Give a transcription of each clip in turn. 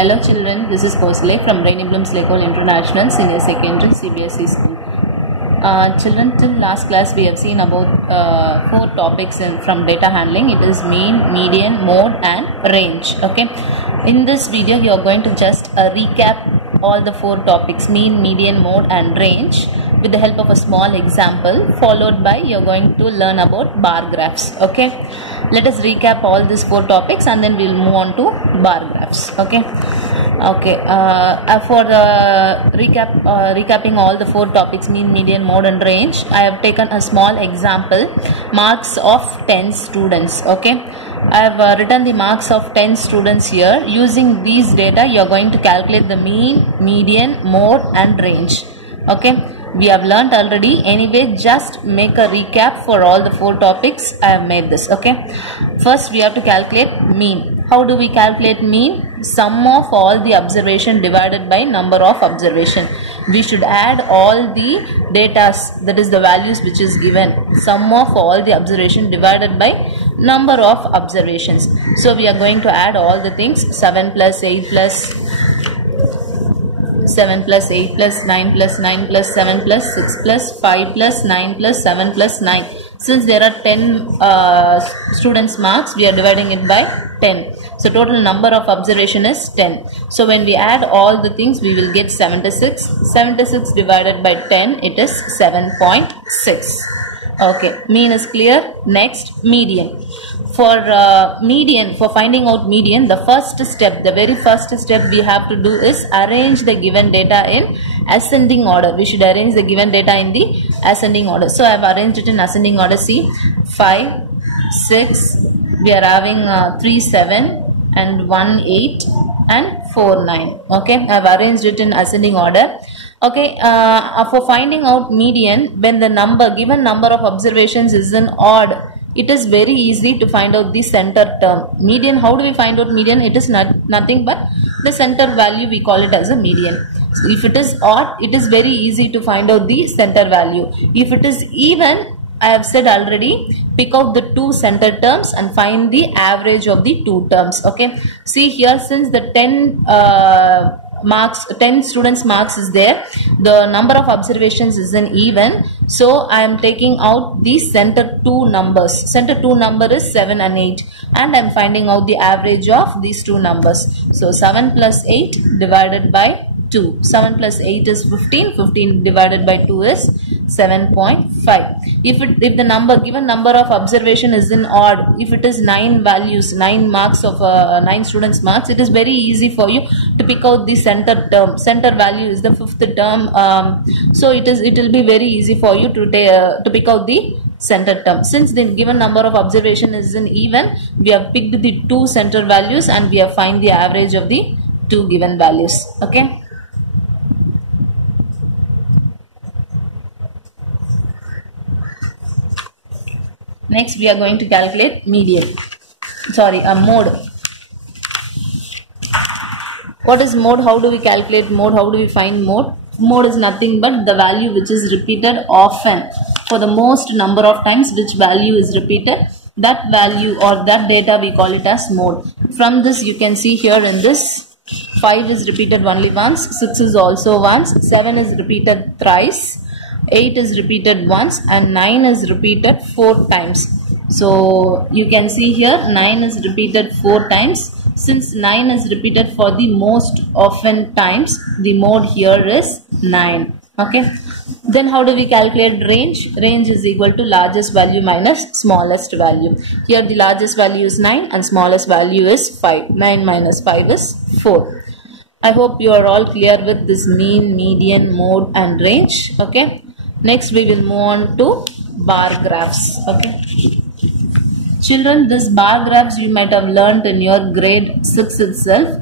Hello children, this is Kosle from Rainy Blooms Lakeville International Senior Secondary CBSE School. Children, till last class we have seen about 4 topics from data handling. It is mean, median, mode and range. Okay. In this video you are going to just recap all the 4 topics, mean, median, mode and range, with the help of a small example, followed by you are going to learn about bar graphs. Okay. Let us recap all these 4 topics and then we will move on to bar graphs. Okay. For recapping all the 4 topics, mean, median, mode and range, I have taken a small example, marks of 10 students. Okay. I have written the marks of 10 students here. Using these data you are going to calculate the mean, median, mode and range. Okay. We have learnt already. Anyway, just make a recap for all the 4 topics. I have made this. Okay. First we have to calculate mean. How do we calculate mean? Sum of all the observation divided by number of observation. We should add all the data, that is the values which is given. Sum of all the observation divided by number of observations. So we are going to add all the things. 7 plus 8 plus 7 plus 8 plus 9 plus 9 plus 7 plus 6 plus 5 plus 9 plus 7 plus 9. Since there are 10 students marks, we are dividing it by 10. So total number of observation is 10. So when we add all the things, we will get 76. 76 divided by 10, it is 7.6. Okay, mean is clear. Next, median. For median, for finding out median, the first step, the very first step we have to do is arrange the given data in ascending order. We should arrange the given data in the ascending order. So I have arranged it in ascending order. See, 5, 6, we are having 3, 7 and 1, 8 and 4, 9. Okay, I have arranged it in ascending order. Okay, for finding out median, when the given number of observations is in odd, it is very easy to find out the center term. Median, how do we find out median? It is nothing but the center value, we call it as a median. So if it is odd, it is very easy to find out the center value. If it is even, I have said already, pick out the 2 center terms and find the average of the 2 terms. Okay, see here, since the 10 students marks is there, the number of observations is an even, so I am taking out the center 2 numbers. Center 2 number is 7 and 8 and I am finding out the average of these 2 numbers. So 7 plus 8 divided by 2. 7 plus 8 is 15. 15 divided by 2 is 7.5. If the given number of observation is in odd, if it is 9 values, 9 marks of 9 students marks, it is very easy for you to pick out the center term. Center value is the 5th term. So it will be very easy for you to pick out the center term. Since the given number of observation is in even, we have picked the 2 center values and we have find the average of the 2 given values. Okay. Next we are going to calculate median. Mode. What is mode? How do we calculate mode? How do we find mode? Mode is nothing but the value which is repeated often. For the most number of times which value is repeated, that value or that data we call it as mode. From this you can see here in this, 5 is repeated only once, 6 is also once, 7 is repeated thrice, 8 is repeated once and 9 is repeated 4 times. So you can see here 9 is repeated 4 times. Since 9 is repeated for the most often times, the mode here is 9. Okay. Then how do we calculate range? Range is equal to largest value minus smallest value. Here the largest value is 9 and smallest value is 5. 9 minus 5 is 4. I hope you are all clear with this mean, median, mode and range. Okay. Next we will move on to bar graphs. Okay. Children, this bar graphs you might have learnt in your grade 6 itself.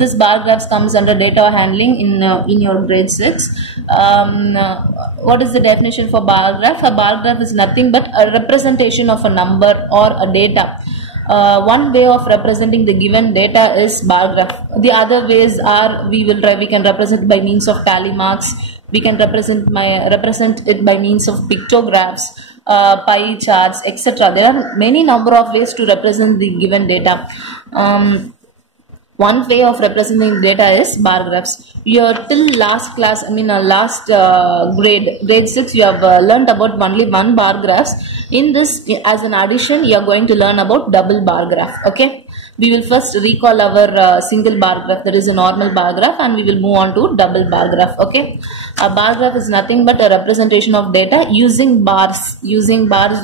This bar graphs comes under data handling in your grade 6. What is the definition for bar graph? A bar graph is nothing but a representation of a number or a data. One way of representing the given data is bar graph. The other ways are we can represent by means of tally marks. We can represent it by means of pictographs, pie charts, etc. There are many number of ways to represent the given data. One way of representing data is bar graphs. Your till last class, last grade 6, you have learnt about only one bar graphs. In this, as an addition, you are going to learn about double bar graph. Okay. We will first recall our single bar graph, that is a normal bar graph, and we will move on to double bar graph. Okay. A bar graph is nothing but a representation of data using bars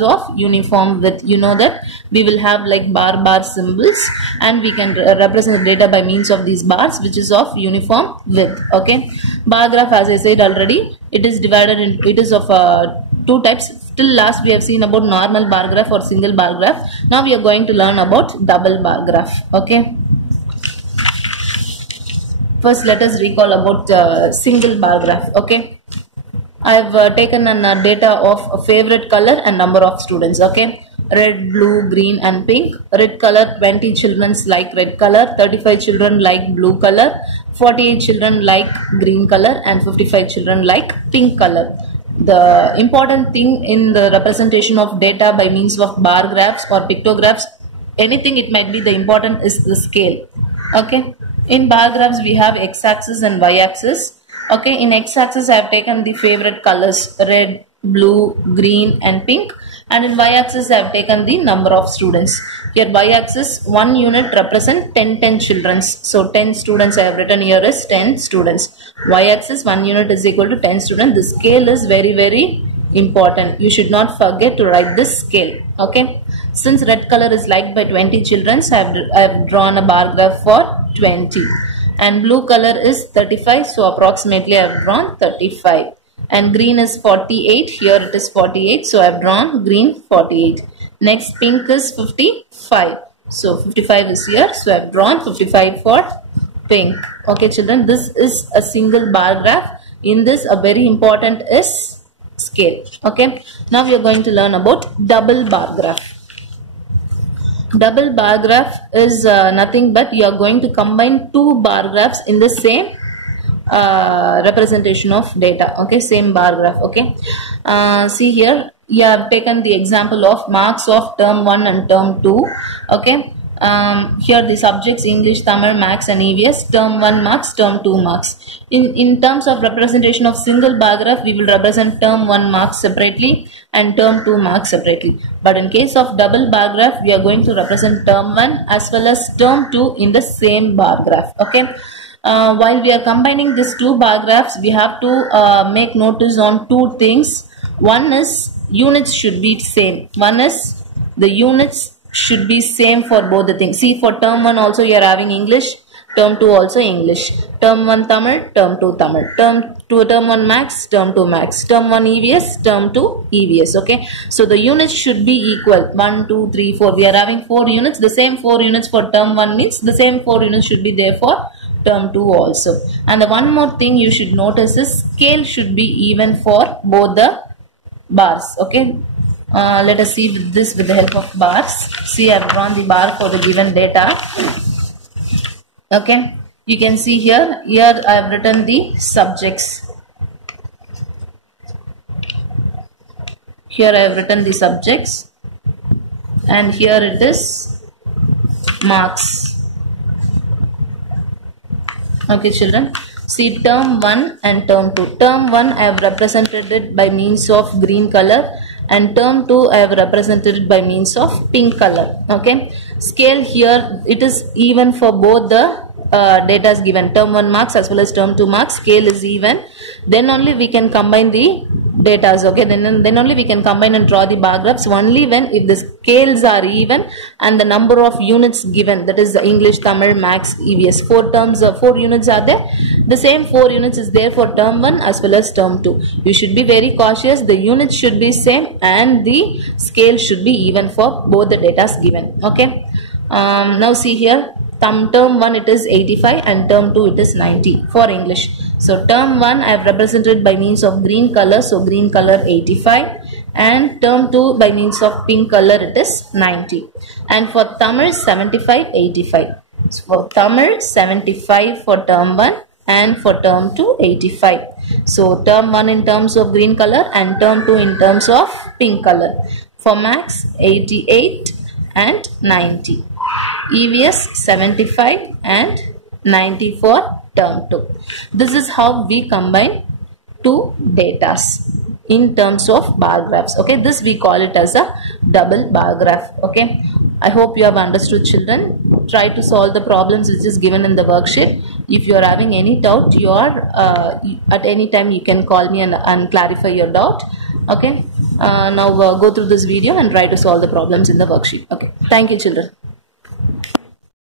of uniform width. You know that we will have like bar symbols, and we can represent the data by means of these bars, which is of uniform width. Okay. Bar graph, as I said already, it is divided in, it is of two types. Till last we have seen about normal bar graph or single bar graph. Now we are going to learn about double bar graph. Okay. First, let us recall about single bar graph. Okay. I have taken an data of a favorite color and number of students. Okay. Red, blue, green and pink. Red color, 20 children like red color, 35 children like blue color, 48 children like green color and 55 children like pink color. The important thing in the representation of data by means of bar graphs or pictographs, anything it might be, the important is the scale. Okay. In bar graphs we have x-axis and y-axis. Okay. In x-axis I have taken the favorite colors red, blue, green and pink, and in y-axis I have taken the number of students. Here y-axis, 1 unit represent 10 children. So 10 students I have written here is 10 students. Y-axis, 1 unit is equal to 10 students. The scale is very important. You should not forget to write this scale. Okay. Since red color is liked by 20 children, I have drawn a bar graph for 20. And blue color is 35. So approximately I have drawn 35. And green is 48. Here it is 48. So I have drawn green 48. Next pink is 55. So 55 is here. So I have drawn 55 for pink. Okay children, this is a single bar graph. In this, a very important is scale. Okay. Now we are going to learn about double bar graph. Double bar graph is nothing but you are going to combine two bar graphs in the same representation of data. Okay, same bar graph. Okay. See here, you have taken the example of marks of term 1 and term 2. Okay. Here the subjects English, Tamil, Maths and EVS, term 1 marks, term 2 marks. In terms of representation of single bar graph, we will represent term 1 marks separately and term 2 marks separately. But in case of double bar graph, we are going to represent term 1 as well as term 2 in the same bar graph. Okay. While we are combining these two bar graphs, we have to make notice on two things. One is units should be same. One is the units should be same for both the things. See, for term 1 also you are having English, term 2 also English. Term 1 Tamil, term 2 Tamil. Term 1 Maths, term 2 Maths. Term 1 EVS, term 2 EVS. Okay. So the units should be equal. 1, 2, 3, 4. We are having 4 units. The same 4 units for term 1 means the same 4 units should be there for term 2 also. And the one more thing you should notice is scale should be even for both the bars. Okay. Let us see this with the help of bars. See, I have drawn the bar for the given data. Okay. You can see here I have written the subjects. Here I have written the subjects. And here it is marks. Okay children. See, term 1 and term 2. Term 1 I have represented it by means of green color. And term 2 I have represented it by means of pink color. Okay. Scale here, it is even for both the data is given. Term 1 marks as well as term 2 marks. Scale is even. Then only we can combine the datas. Okay. Then only we can combine and draw the bar graphs. Only when if the scales are even and the number of units given, that is English, Tamil, Maths, EVS. 4 units are there. The same 4 units is there for term 1 as well as term 2. You should be very cautious. The units should be same and the scale should be even for both the datas given. Okay. Now see here. Term 1 it is 85 and term 2 it is 90 for English. So term 1 I have represented by means of green color. So green color 85 and term 2 by means of pink color it is 90. And for Tamil 75, 85. So for Tamil 75 for term 1 and for term 2 85. So term 1 in terms of green color and term 2 in terms of pink color. For Maths 88 and 90. EVS 75 and 90 for term 2. This is how we combine two datas in terms of bar graphs. Okay, this we call it as a double bar graph. Okay, I hope you have understood, children. Try to solve the problems which is given in the worksheet. If you are having any doubt, you are at any time you can call me and clarify your doubt. Okay, now go through this video and try to solve the problems in the worksheet. Okay, thank you, children.